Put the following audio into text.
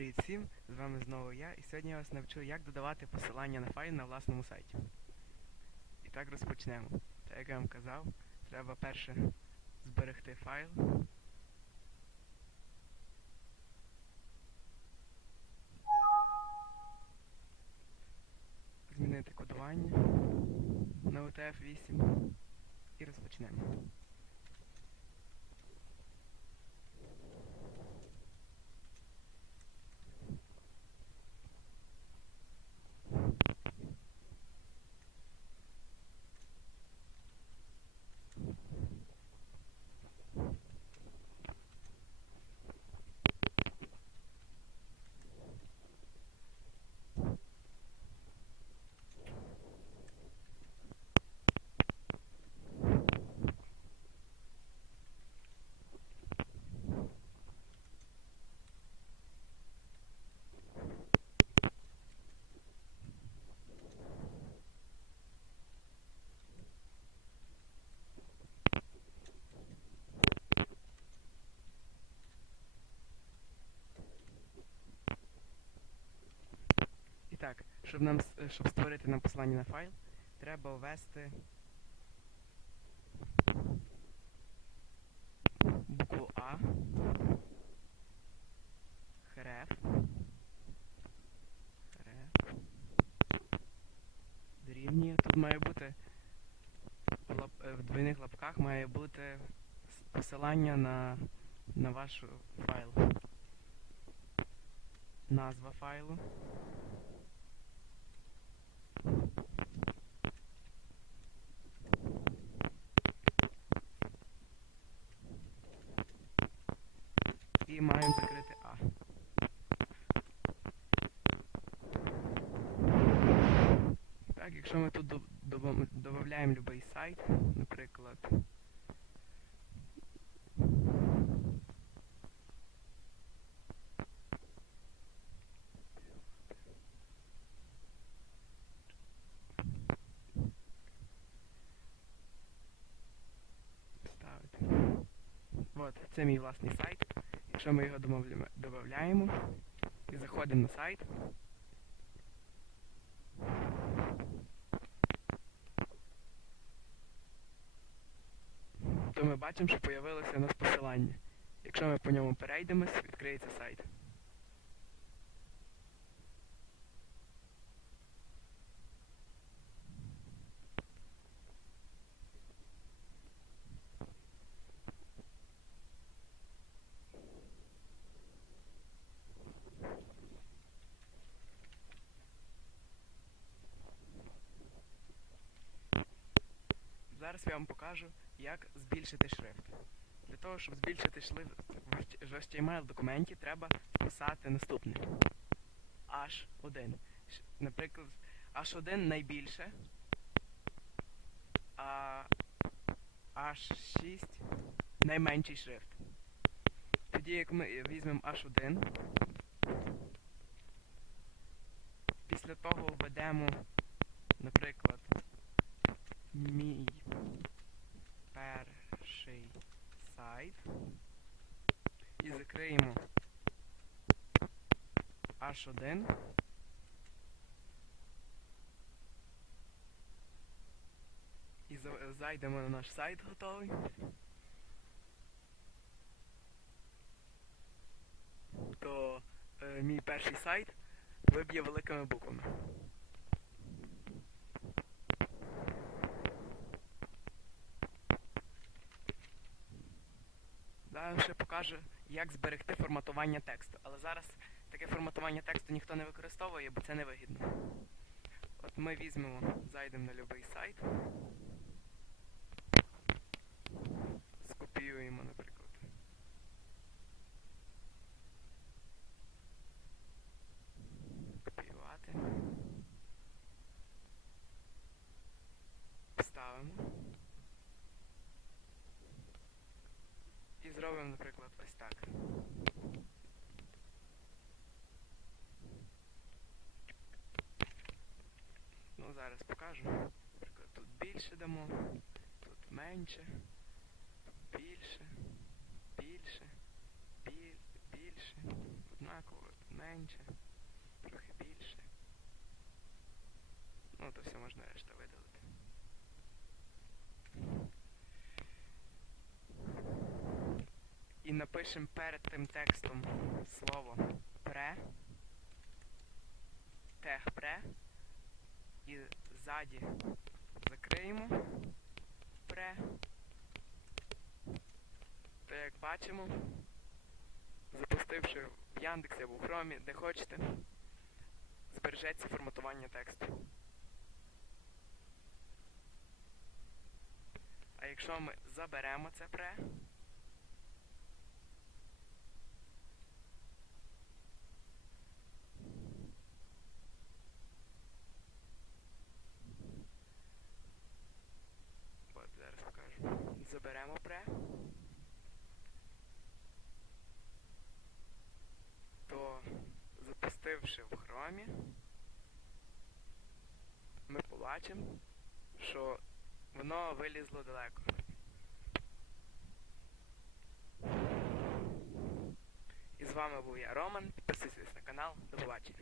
Привіт всім! З вами знову я, і сьогодні я вас навчу, як додавати посилання на файл на власному сайті. І так розпочнемо. Так як я вам казав, треба перше зберегти файл. Змінити кодування на UTF-8 і розпочнемо. І так, щоб нам щоб створити нам посилання на файл, треба ввести букву А, хреф, хреф, дорівнює. Тут має бути е, в двойних лапках має бути посилання на, на ваш файл. Назва файлу. І маємо закрити А. Так, якщо ми тут додаємо будь-який сайт, наприклад. От, це мій власний сайт. Якщо ми його додаємо і заходимо на сайт. То ми бачимо, що з'явилося у нас посилання. Якщо ми по ньому перейдемо, відкриється сайт. Зараз я вам покажу, як збільшити шрифт. Для того, щоб збільшити шрифт в HTML документі, треба вписати наступне. H1. Наприклад, H1 найбільше, а H6 найменший шрифт. Тоді, як ми візьмемо H1, після того введемо, наприклад, мій перший сайт і закриємо H1. І зайдемо на наш сайт готовий. То е, мій перший сайт виб'є великими буквами. Далі ще покажу, як зберегти форматування тексту. Але зараз таке форматування тексту ніхто не використовує, бо це невигідно. От ми візьмемо, зайдемо на будь-який сайт. зараз покажу. Тут більше дамо, тут менше, більше, більше, більше, однаково, менше, трохи більше. Ну, то все можна решта видалити. І напишемо перед тим текстом слово пре, тег пре ззаді закриємо пре. То як бачимо, запустивши в Яндексі або в Хромі, де хочете, збережеться форматування тексту. А якщо ми заберемо це пре, от зараз покажу. Заберемо пре, то запустивши в храмі, ми побачимо, що воно вилізло далеко. І з вами був я, Роман. Підписуйтесь на канал. До побачення.